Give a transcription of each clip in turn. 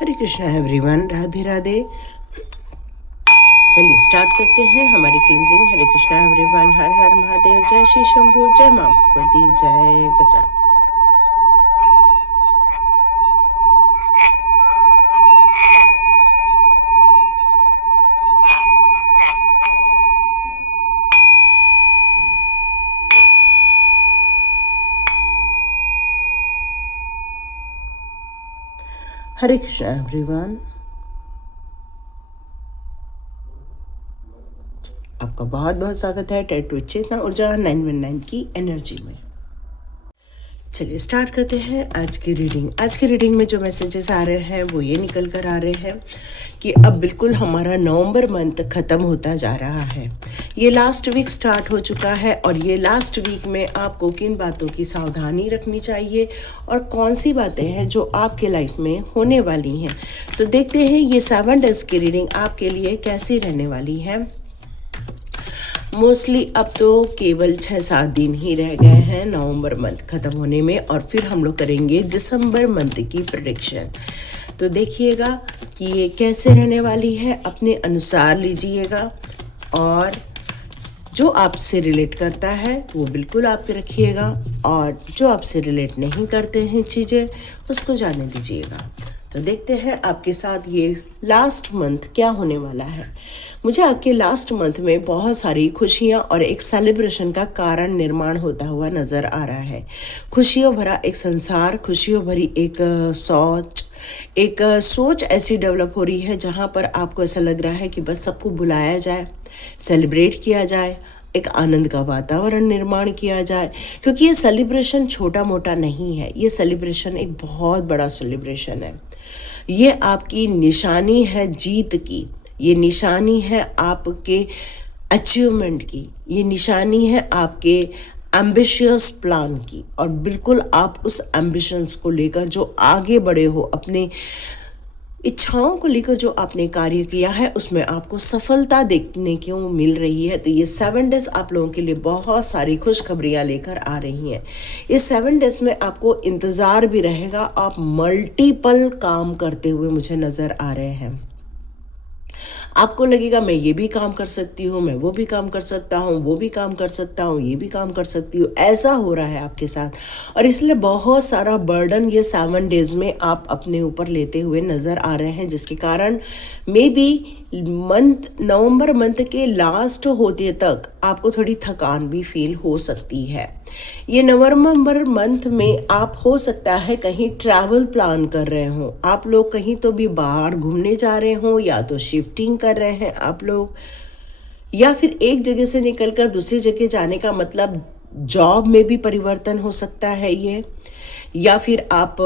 हरे Krishna everyone, Radhe Radhe. चलिए start करते हैं हमारी क्लिंजिंग। हरे कृष्णा एवरीवन, हर हर महादेव, जय श्री शंभू, जय मां पार्वती, जय गजा। हरे कृष्णा एवरीवन, आपका बहुत बहुत स्वागत है टैटू चेतना ऊर्जा 919 की एनर्जी में। चलिए स्टार्ट करते हैं आज की रीडिंग। आज की रीडिंग में जो मैसेजेस आ रहे हैं वो ये निकल कर आ रहे हैं कि अब बिल्कुल हमारा नवंबर मंथ ख़त्म होता जा रहा है। ये लास्ट वीक स्टार्ट हो चुका है और ये लास्ट वीक में आपको किन बातों की सावधानी रखनी चाहिए और कौन सी बातें हैं जो आपके लाइफ में होने वाली हैं। तो देखते हैं ये 7 डेज की रीडिंग आपके लिए कैसी रहने वाली है। मोस्टली अब तो केवल 6-7 दिन ही रह गए हैं नवंबर मंथ ख़त्म होने में और फिर हम लोग करेंगे दिसंबर मंथ की प्रेडिक्शन। तो देखिएगा कि ये कैसे रहने वाली है, अपने अनुसार लीजिएगा और जो आपसे रिलेट करता है वो बिल्कुल आप रखिएगा और जो आपसे रिलेट नहीं करते हैं चीज़ें उसको जाने दीजिएगा। तो देखते हैं आपके साथ ये लास्ट मंथ क्या होने वाला है। मुझे आपके लास्ट मंथ में बहुत सारी खुशियाँ और एक सेलिब्रेशन का कारण निर्माण होता हुआ नज़र आ रहा है। खुशियों भरा एक संसार, खुशियों भरी एक सोच ऐसी डेवलप हो रही है जहाँ पर आपको ऐसा लग रहा है कि बस सबको बुलाया जाए, सेलिब्रेट किया जाए, एक आनंद का वातावरण निर्माण किया जाए। क्योंकि ये सेलिब्रेशन छोटा मोटा नहीं है, ये सेलिब्रेशन एक बहुत बड़ा सेलिब्रेशन है। ये आपकी निशानी है जीत की, ये निशानी है आपके अचीवमेंट की, ये निशानी है आपके एम्बिशियस प्लान की। और बिल्कुल आप उस एम्बिशंस को लेकर जो आगे बढ़े हो, अपने इच्छाओं को लेकर जो आपने कार्य किया है उसमें आपको सफलता देखने को मिल रही है। तो ये 7 डेज आप लोगों के लिए बहुत सारी खुशखबरियाँ लेकर आ रही हैं। इस 7 डेज में आपको इंतज़ार भी रहेगा, आप मल्टीपल काम करते हुए मुझे नज़र आ रहे हैं। आपको लगेगा मैं ये भी काम कर सकती हूँ, मैं वो भी काम कर सकता हूँ, वो भी काम कर सकता हूँ, ये भी काम कर सकती हूँ, ऐसा हो रहा है आपके साथ। और इसलिए बहुत सारा बर्डन ये 7 डेज में आप अपने ऊपर लेते हुए नज़र आ रहे हैं, जिसके कारण मे बी नवंबर मंथ के लास्ट होते तक आपको थोड़ी थकान भी फील हो सकती है। ये नवंबर मंथ में आप हो सकता है कहीं ट्रैवल प्लान कर रहे हो, आप लोग कहीं तो भी बाहर घूमने जा रहे हो, या तो शिफ्टिंग कर रहे हैं आप लोग, या फिर एक जगह से निकलकर दूसरी जगह जाने का मतलब जॉब में भी परिवर्तन हो सकता है ये, या फिर आप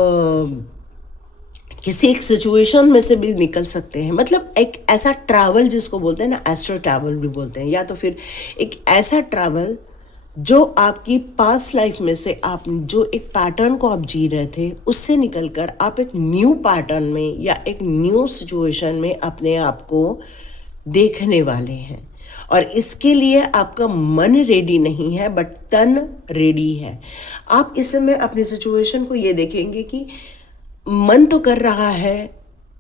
किसी एक सिचुएशन में से भी निकल सकते हैं। मतलब एक ऐसा ट्रैवल जिसको बोलते हैं ना, एस्ट्रो ट्रैवल भी बोलते हैं, या तो फिर एक ऐसा ट्रैवल जो आपकी पास्ट लाइफ में से आप जो एक पैटर्न को आप जी रहे थे उससे निकलकर आप एक न्यू पैटर्न में या एक न्यू सिचुएशन में अपने आप को देखने वाले हैं। और इसके लिए आपका मन रेडी नहीं है बट तन रेडी है। आप इस समय अपनी सिचुएशन को ये देखेंगे कि मन तो कर रहा है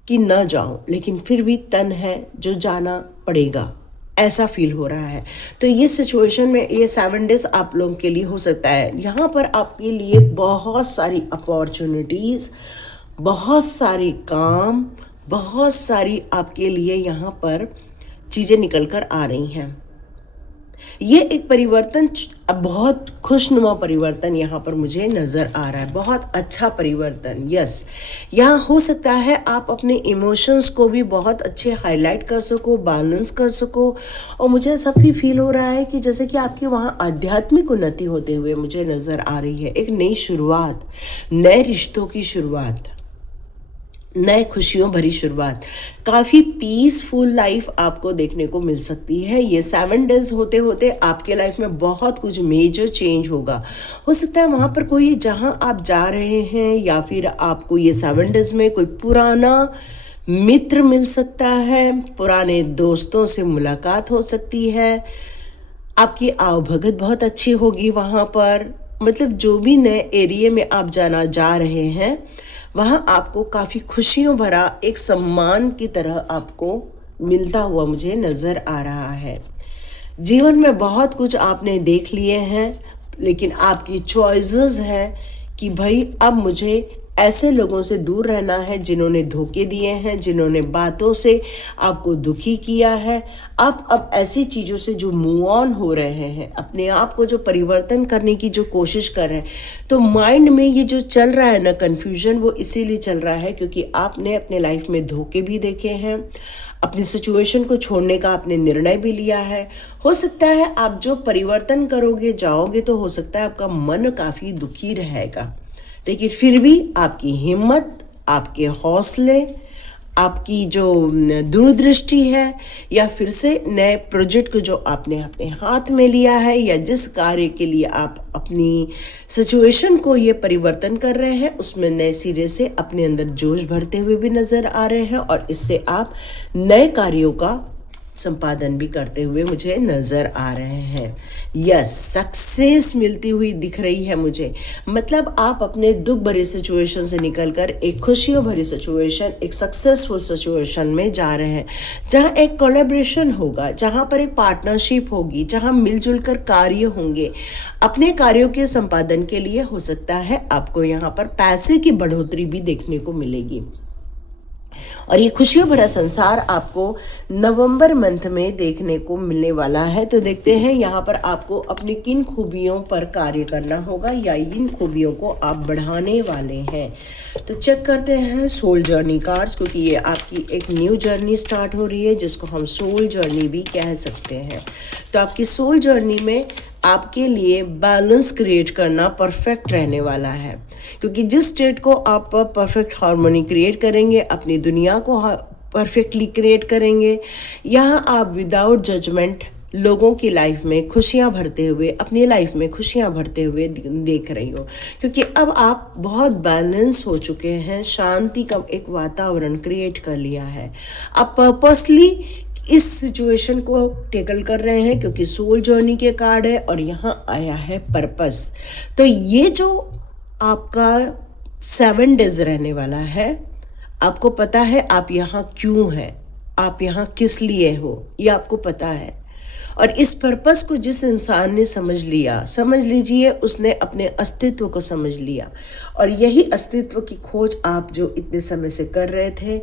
कि न जाऊं, लेकिन फिर भी तन है जो जाना पड़ेगा, ऐसा फील हो रहा है। तो ये सिचुएशन में ये 7 डेज आप लोगों के लिए हो सकता है। यहाँ पर आपके लिए बहुत सारी अपॉर्चुनिटीज़, बहुत सारी काम, बहुत सारी आपके लिए यहाँ पर चीज़ें निकल कर आ रही हैं। ये एक परिवर्तन, बहुत खुशनुमा परिवर्तन यहाँ पर मुझे नज़र आ रहा है, बहुत अच्छा परिवर्तन। यस, यहाँ हो सकता है आप अपने इमोशंस को भी बहुत अच्छे हाईलाइट कर सको, बैलेंस कर सको। और मुझे ऐसा भी फील हो रहा है कि जैसे कि आपकी वहाँ आध्यात्मिक उन्नति होते हुए मुझे नज़र आ रही है। एक नई शुरुआत, नए रिश्तों की शुरुआत, नए खुशियों भरी शुरुआत, काफ़ी पीसफुल लाइफ आपको देखने को मिल सकती है। ये 7 डेज होते होते आपके लाइफ में बहुत कुछ मेजर चेंज होगा। हो सकता है वहाँ पर कोई, जहाँ आप जा रहे हैं, या फिर आपको ये 7 डेज में कोई पुराना मित्र मिल सकता है, पुराने दोस्तों से मुलाकात हो सकती है, आपकी आवभगत बहुत अच्छी होगी वहाँ पर। मतलब जो भी नए एरिया में आप जा रहे हैं वहाँ आपको काफ़ी खुशियों भरा एक सम्मान की तरह आपको मिलता हुआ मुझे नज़र आ रहा है। जीवन में बहुत कुछ आपने देख लिए हैं, लेकिन आपकी चॉइसेस है कि भाई अब मुझे ऐसे लोगों से दूर रहना है जिन्होंने धोखे दिए हैं, जिन्होंने बातों से आपको दुखी किया है। आप अब ऐसी चीज़ों से जो मूव ऑन हो रहे हैं, अपने आप को जो परिवर्तन करने की जो कोशिश कर रहे हैं, तो माइंड में ये जो चल रहा है ना कन्फ्यूजन, वो इसीलिए चल रहा है क्योंकि आपने अपने लाइफ में धोखे भी देखे हैं, अपनी सिचुएशन को छोड़ने का आपने निर्णय भी लिया है। हो सकता है आप जो परिवर्तन करोगे जाओगे तो हो सकता है आपका मन काफ़ी दुखी रहेगा, लेकिन फिर भी आपकी हिम्मत, आपके हौसले, आपकी जो दूरदृष्टि है, या फिर से नए प्रोजेक्ट को जो आपने अपने हाथ में लिया है, या जिस कार्य के लिए आप अपनी सिचुएशन को ये परिवर्तन कर रहे हैं, उसमें नए सिरे से अपने अंदर जोश भरते हुए भी नज़र आ रहे हैं और इससे आप नए कार्यों का संपादन भी करते हुए मुझे नज़र आ रहे हैं। यस, सक्सेस मिलती हुई दिख रही है मुझे। मतलब आप अपने दुख भरी सिचुएशन से निकलकर एक खुशियों भरी सिचुएशन, एक सक्सेसफुल सिचुएशन में जा रहे हैं, जहां एक कोलैबोरेशन होगा, जहां पर एक पार्टनरशिप होगी, जहां मिलजुल कर कार्य होंगे। अपने कार्यों के संपादन के लिए हो सकता है आपको यहाँ पर पैसे की बढ़ोतरी भी देखने को मिलेगी और ये खुशियों भरा संसार आपको नवंबर मंथ में देखने को मिलने वाला है। तो देखते हैं यहाँ पर आपको अपनी किन खूबियों पर कार्य करना होगा या इन खूबियों को आप बढ़ाने वाले हैं। तो चेक करते हैं सोल जर्नी कार्ड्स, क्योंकि ये आपकी एक न्यू जर्नी स्टार्ट हो रही है जिसको हम सोल जर्नी भी कह सकते हैं। तो आपकी सोल जर्नी में आपके लिए बैलेंस क्रिएट करना परफेक्ट रहने वाला है, क्योंकि जिस स्टेट को आप परफेक्ट हार्मोनी क्रिएट करेंगे, अपनी दुनिया को परफेक्टली क्रिएट करेंगे, यहाँ आप विदाउट जजमेंट लोगों की लाइफ में खुशियाँ भरते हुए, अपनी लाइफ में खुशियाँ भरते हुए देख रही हो, क्योंकि अब आप बहुत बैलेंस हो चुके हैं, शांति का एक वातावरण क्रिएट कर लिया है। आप पर्पसली इस सिचुएशन को टेकल कर रहे हैं क्योंकि सोल जर्नी के कार्ड है और यहाँ आया है पर्पस। तो ये जो आपका 7 डेज रहने वाला है, आपको पता है आप यहाँ क्यों हैं, आप यहाँ किस लिए हो, ये आपको पता है। और इस पर्पस को जिस इंसान ने समझ लिया, समझ लीजिए उसने अपने अस्तित्व को समझ लिया, और यही अस्तित्व की खोज आप जो इतने समय से कर रहे थे,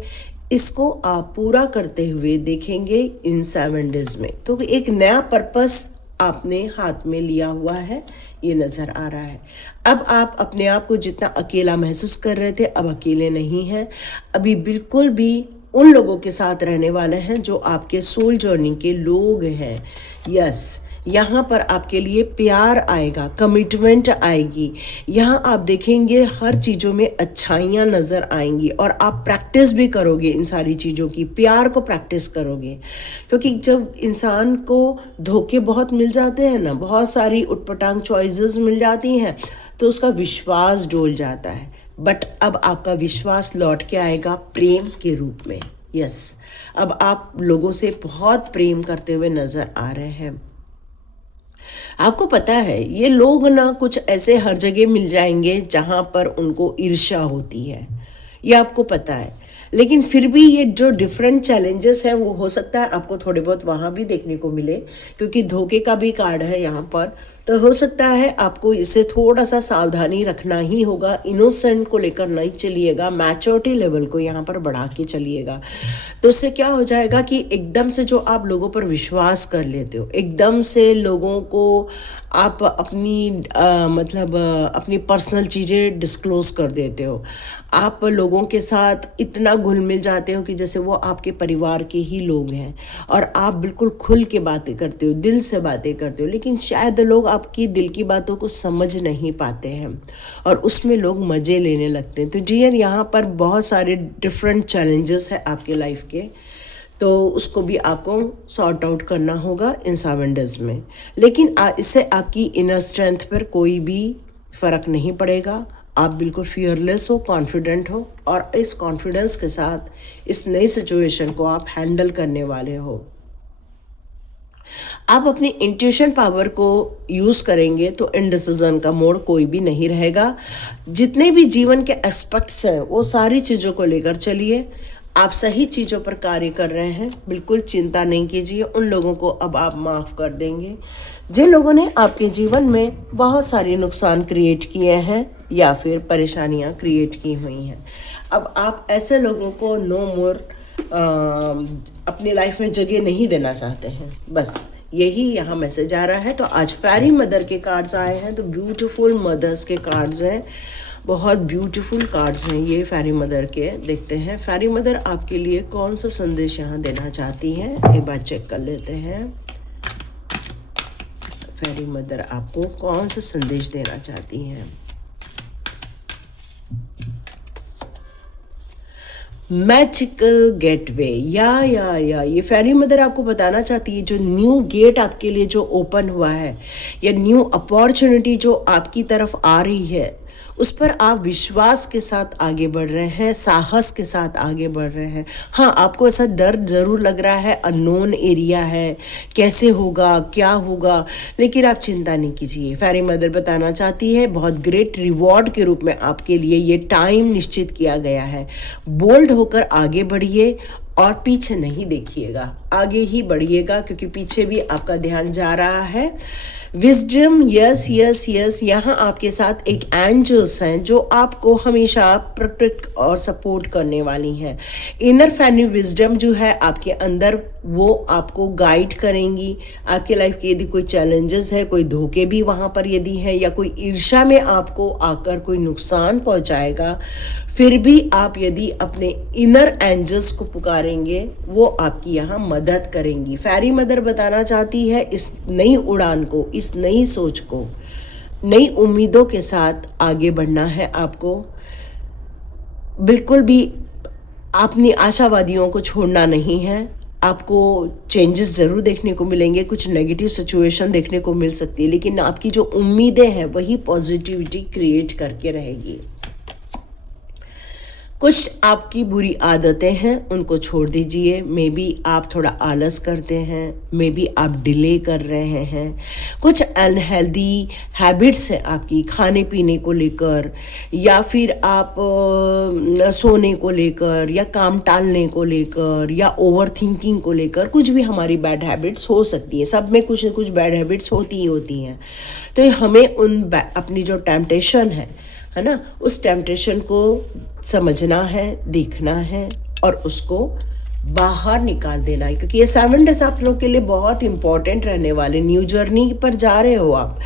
इसको आप पूरा करते हुए देखेंगे इन 7 डेज में। तो एक नया पर्पस आपने हाथ में लिया हुआ है, ये नज़र आ रहा है। अब आप अपने आप को जितना अकेला महसूस कर रहे थे, अब अकेले नहीं हैं। अभी बिल्कुल भी उन लोगों के साथ रहने वाले हैं जो आपके सोल जर्नी के लोग हैं। यस, यहाँ पर आपके लिए प्यार आएगा, कमिटमेंट आएगी। यहाँ आप देखेंगे हर चीज़ों में अच्छाइयाँ नज़र आएंगी और आप प्रैक्टिस भी करोगे इन सारी चीज़ों की, प्यार को प्रैक्टिस करोगे। क्योंकि जब इंसान को धोखे बहुत मिल जाते हैं ना, बहुत सारी उटपटांग चॉइसेस मिल जाती हैं, तो उसका विश्वास डोल जाता है। बट अब आपका विश्वास लौट के आएगा प्रेम के रूप में। यस, अब आप लोगों से बहुत प्रेम करते हुए नज़र आ रहे हैं। आपको पता है ये लोग ना कुछ ऐसे हर जगह मिल जाएंगे जहाँ पर उनको ईर्ष्या होती है, ये आपको पता है। लेकिन फिर भी ये जो डिफरेंट चैलेंजेस हैं वो हो सकता है आपको थोड़े बहुत वहाँ भी देखने को मिले, क्योंकि धोखे का भी कार्ड है यहाँ पर। तो हो सकता है आपको इससे थोड़ा सा सावधानी रखना ही होगा। इनोसेंट को लेकर नहीं चलिएगा, मैच्योरिटी लेवल को यहाँ पर बढ़ा के चलिएगा। तो उससे क्या हो जाएगा कि एकदम से जो आप लोगों पर विश्वास कर लेते हो, एकदम से लोगों को आप अपनी अपनी पर्सनल चीज़ें डिस्क्लोज कर देते हो। आप लोगों के साथ इतना घुल मिल जाते हो कि जैसे वो आपके परिवार के ही लोग हैं, और आप बिल्कुल खुल के बातें करते हो, दिल से बातें करते हो। लेकिन शायद लोग आपकी दिल की बातों को समझ नहीं पाते हैं और उसमें लोग मज़े लेने लगते हैं। तो डियर, यहाँ पर बहुत सारे डिफरेंट चैलेंजेस हैं आपके लाइफ के, तो उसको भी आपको सॉर्ट आउट करना होगा इन 7 डेज में। लेकिन इससे आपकी इनर स्ट्रेंथ पर कोई भी फ़र्क नहीं पड़ेगा। आप बिल्कुल फियरलेस हो, कॉन्फिडेंट हो, और इस कॉन्फिडेंस के साथ इस नई सिचुएशन को आप हैंडल करने वाले हो। आप अपनी इंट्यूशन पावर को यूज़ करेंगे तो इनडिसीजन का मोड़ कोई भी नहीं रहेगा। जितने भी जीवन के एस्पेक्ट्स हैं वो सारी चीज़ों को लेकर चलिए। आप सही चीज़ों पर कार्य कर रहे हैं, बिल्कुल चिंता नहीं कीजिए। उन लोगों को अब आप माफ़ कर देंगे जिन लोगों ने आपके जीवन में बहुत सारे नुकसान क्रिएट किए हैं या फिर परेशानियां क्रिएट की हुई हैं। अब आप ऐसे लोगों को नो मोर अपनी लाइफ में जगह नहीं देना चाहते हैं, बस यही यहाँ मैसेज आ रहा है। तो आज फेरी मदर के कार्ड्स आए हैं, तो ब्यूटीफुल मदर्स के कार्ड्स हैं, बहुत ब्यूटीफुल कार्ड्स हैं ये फेरी मदर के। देखते हैं फेरी मदर आपके लिए कौन सा संदेश यहाँ देना चाहती हैं, एक बार चेक कर लेते हैं। फेरी मदर आपको कौन सा संदेश देना चाहती हैं। मैजिकल गेटवे या ये फेरी मदर आपको बताना चाहती है जो न्यू गेट आपके लिए जो ओपन हुआ है या न्यू अपॉर्चुनिटी जो आपकी तरफ आ रही है उस पर आप विश्वास के साथ आगे बढ़ रहे हैं, साहस के साथ आगे बढ़ रहे हैं। हाँ, आपको ऐसा डर ज़रूर लग रहा है, अननोन एरिया है, कैसे होगा क्या होगा, लेकिन आप चिंता नहीं कीजिए। फेरी मदर बताना चाहती है बहुत ग्रेट रिवॉर्ड के रूप में आपके लिए ये टाइम निश्चित किया गया है। बोल्ड होकर आगे बढ़िए और पीछे नहीं देखिएगा, आगे ही बढ़िएगा क्योंकि पीछे भी आपका ध्यान जा रहा है। विजडम, यस यस यस, यहाँ आपके साथ एक एंजल्स हैं जो आपको हमेशा प्रोटेक्ट और सपोर्ट करने वाली हैं। इनर फैनी विजडम जो है आपके अंदर वो आपको गाइड करेंगी। आपके लाइफ के यदि कोई चैलेंजेस है, कोई धोखे भी वहाँ पर यदि है या कोई ईर्ष्या में आपको आकर कोई नुकसान पहुँचाएगा, फिर भी आप यदि अपने इनर एंजल्स को पुकारेंगे वो आपकी यहाँ मदद करेंगी। फेरी मदर बताना चाहती है इस नई उड़ान को, इस नई सोच को, नई उम्मीदों के साथ आगे बढ़ना है आपको। बिल्कुल भी अपनी आशावादियों को छोड़ना नहीं है। आपको चेंजेस ज़रूर देखने को मिलेंगे, कुछ नेगेटिव सिचुएशन देखने को मिल सकती है, लेकिन आपकी जो उम्मीदें हैं वही पॉजिटिविटी क्रिएट करके रहेगी। कुछ आपकी बुरी आदतें हैं उनको छोड़ दीजिए। मे बी आप थोड़ा आलस करते हैं, मे बी आप डिले कर रहे हैं, कुछ अनहेल्दी हैबिट्स हैं आपकी खाने पीने को लेकर या फिर आप सोने को लेकर या काम टालने को लेकर या ओवर थिंकिंग को लेकर, कुछ भी हमारी बैड हैबिट्स हो सकती हैं। सब में कुछ न कुछ बैड हैबिट्स होती ही होती हैं। तो हमें अपनी जो टेम्पटेशन है ना, उस टेम्पटेशन को समझना है, देखना है और उसको बाहर निकाल देना है, क्योंकि ये 7 डेज आप लोग के लिए बहुत इंपॉर्टेंट रहने वाले। न्यू जर्नी पर जा रहे हो आप,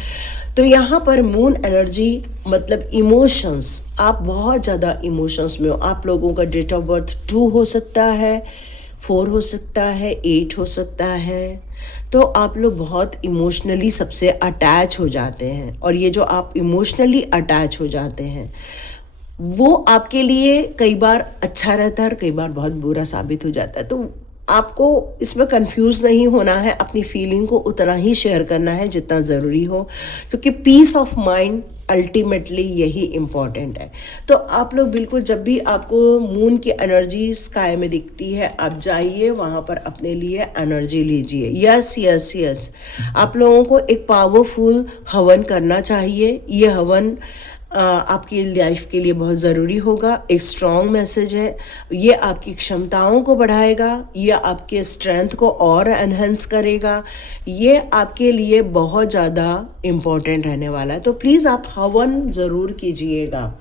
तो यहाँ पर मून एनर्जी मतलब इमोशंस, आप बहुत ज़्यादा इमोशंस में हो। आप लोगों का डेट ऑफ बर्थ 2 हो सकता है, 4 हो सकता है, 8 हो सकता है। तो आप लोग बहुत इमोशनली सबसे अटैच हो जाते हैं और ये जो आप इमोशनली अटैच हो जाते हैं वो आपके लिए कई बार अच्छा रहता है और कई बार बहुत बुरा साबित हो जाता है। तो आपको इसमें कंफ्यूज नहीं होना है, अपनी फीलिंग को उतना ही शेयर करना है जितना ज़रूरी हो, क्योंकि पीस ऑफ माइंड अल्टीमेटली यही इम्पॉर्टेंट है। तो आप लोग बिल्कुल जब भी आपको मून की एनर्जी स्काई में दिखती है, आप जाइए वहाँ पर अपने लिए एनर्जी लीजिए। यस यस यस, आप लोगों को एक पावरफुल हवन करना चाहिए। ये हवन आपकी लाइफ के लिए बहुत ज़रूरी होगा। एक स्ट्रॉन्ग मैसेज है, ये आपकी क्षमताओं को बढ़ाएगा, ये आपके स्ट्रेंथ को और एनहेंस करेगा, ये आपके लिए बहुत ज़्यादा इम्पोर्टेंट रहने वाला है। तो प्लीज़ आप हवन ज़रूर कीजिएगा।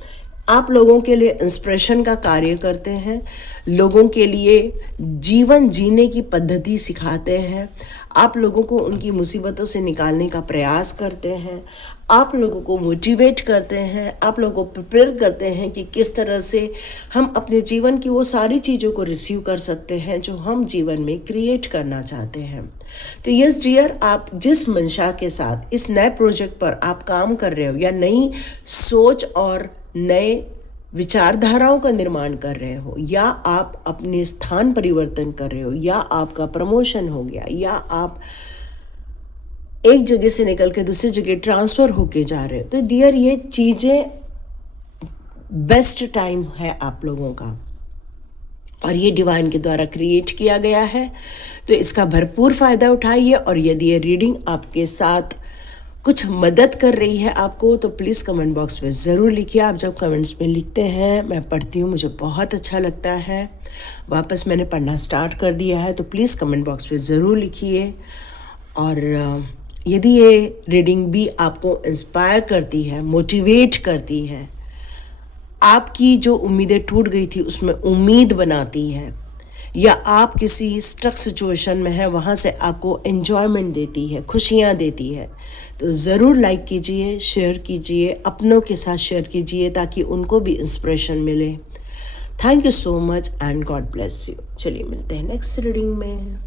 आप लोगों के लिए इंस्पिरेशन का कार्य करते हैं, लोगों के लिए जीवन जीने की पद्धति सिखाते हैं, आप लोगों को उनकी मुसीबतों से निकालने का प्रयास करते हैं, आप लोगों को मोटिवेट करते हैं, आप लोगों को प्रिपेयर करते हैं कि किस तरह से हम अपने जीवन की वो सारी चीज़ों को रिसीव कर सकते हैं जो हम जीवन में क्रिएट करना चाहते हैं। तो यस डियर, आप जिस मंशा के साथ इस नए प्रोजेक्ट पर आप काम कर रहे हो या नई सोच और नए विचारधाराओं का निर्माण कर रहे हो, या आप अपने स्थान परिवर्तन कर रहे हो, या आपका प्रमोशन हो गया, या आप एक जगह से निकल के दूसरी जगह ट्रांसफ़र होके जा रहे हो, तो डियर ये चीज़ें बेस्ट टाइम है आप लोगों का। और ये डिवाइन के द्वारा क्रिएट किया गया है। तो इसका भरपूर फ़ायदा उठाइए, और यदि ये रीडिंग आपके साथ कुछ मदद कर रही है आपको, तो प्लीज़ कमेंट बॉक्स में ज़रूर लिखिए। आप जब कमेंट्स में लिखते हैं, मैं पढ़ती हूँ, मुझे बहुत अच्छा लगता है। वापस मैंने पढ़ना स्टार्ट कर दिया है, तो प्लीज़ कमेंट बॉक्स में ज़रूर लिखिए। और यदि ये रीडिंग भी आपको इंस्पायर करती है, मोटिवेट करती है, आपकी जो उम्मीदें टूट गई थी उसमें उम्मीद बनाती है, या आप किसी स्टक सिचुएशन में है वहाँ से आपको एन्जॉयमेंट देती है, खुशियाँ देती है, तो ज़रूर लाइक कीजिए, शेयर कीजिए, अपनों के साथ शेयर कीजिए ताकि उनको भी इंस्पिरेशन मिले। Thank you so much and God bless you. चलिए मिलते हैं नेक्स्ट रीडिंग में।